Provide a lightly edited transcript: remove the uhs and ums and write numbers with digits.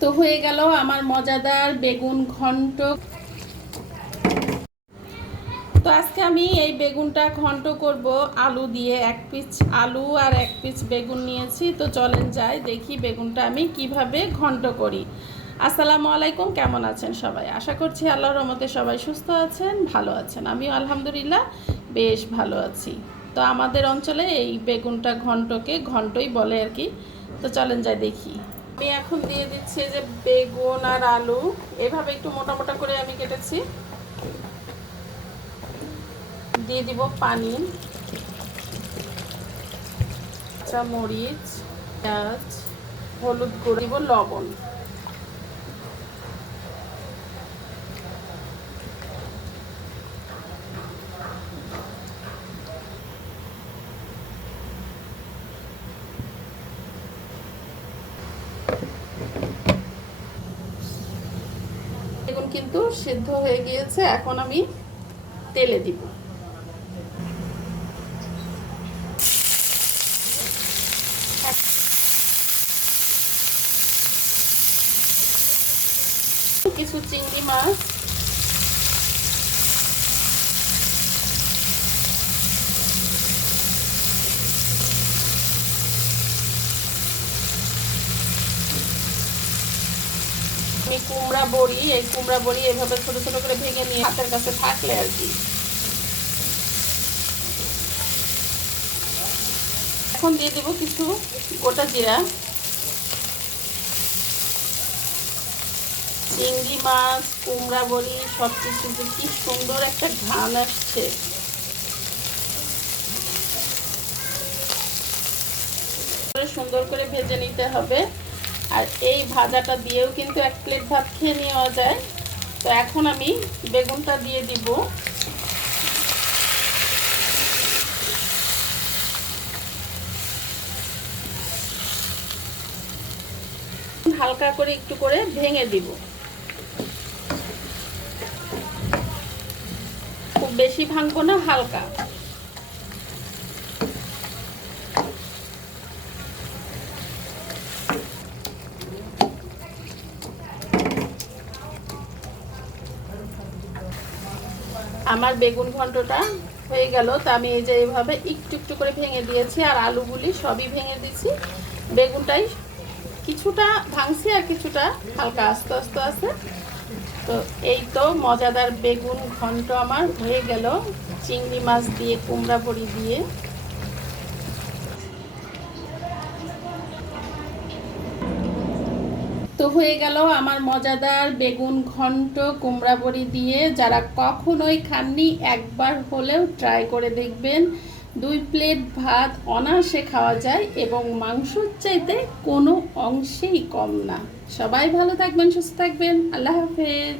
তো হয়ে গেল আমার মজাদার বেগুন ঘন্ট। তো আজকে আমি এই বেগুনটা ঘন্ট করব আলু দিয়ে। এক পিস আলু আর এক পিস বেগুন নিয়েছি। তো চলেন যাই দেখি বেগুনটা আমি কিভাবে ঘন্ট করি। আসসালামু আলাইকুম, কেমন আছেন সবাই? আশা করছি আল্লাহর রহমতে সবাই সুস্থ আছেন, ভালো আছেন। আমিও আলহামদুলিল্লাহ বেশ ভালো আছি। তো আমাদের অঞ্চলে এই বেগুনটা ঘন্টই বলে আর কি। তো চলেন যাই দেখি। আমি এখন দিয়ে দিচ্ছি যে বেগুন আর আলু এভাবে একটু মোটা মোটা করে আমি কেটেছি। দিয়ে দিব পানি, কাঁচা মরিচ, পেঁয়াজ, হলুদ গুঁড়ো, দিব লবণ। বেগুন কিন্তু সিদ্ধ হয়ে গিয়েছে, এখন আমি তেলে দিব। কিছু চিংড়ি মাছ, আমি কুমড়া বড়ি, এই কুমড়া বড়ি এভাবে ছোট ছোট করে ভেঙে নিয়ে হাতের কাছে থাকলে আর কি। এখন দিয়ে দেব কিছু গোটা জিরা। চিংড়ি মাছ, কুমড়া বড়ি সব কিছু কি সুন্দর একটা ঘ্রাণ আসছে। সুন্দর করে ভেজে নিতে হবে। আর এই ভাজাটা দিয়েও কিন্তু এক প্লেট ভাত খেয়ে নেওয়া যায়। তো এখন আমি বেগুনটা দিয়ে দিব। হালকা করে একটু করে ভেঙে দিব, খুব বেশি ভাঙবো না, হালকা। আমার বেগুন ঘন্টটা হয়ে গেল। তো আমি এই যে এইভাবে একটু একটু করে ভেঙে দিয়েছি, আর আলুগুলি সবই ভেঙে দিয়েছি। বেগুনটাই কিছুটা ভাঙছি আর কিছুটা হালকা আস্তে আস্তে আছে। তো এই তো মজাদার বেগুন ঘন্ট আমার হয়ে গেল, চিংড়ি মাছ দিয়ে, কুমড়া বড়ি দিয়ে। তো হয়ে গেল আমার মজাদার বেগুন ঘন্ট কুমড়া বড়ি দিয়ে। যারা কখনোই খাননি একবার হলেও ট্রাই করে দেখবেন। 2 প্লেট ভাত অনায়াসে খাওয়া যায় এবং মাংসর চাইতে কোনো অংশেই কম না। সবাই ভালো থাকবেন, সুস্থ থাকবেন। আল্লাহ হাফেজ।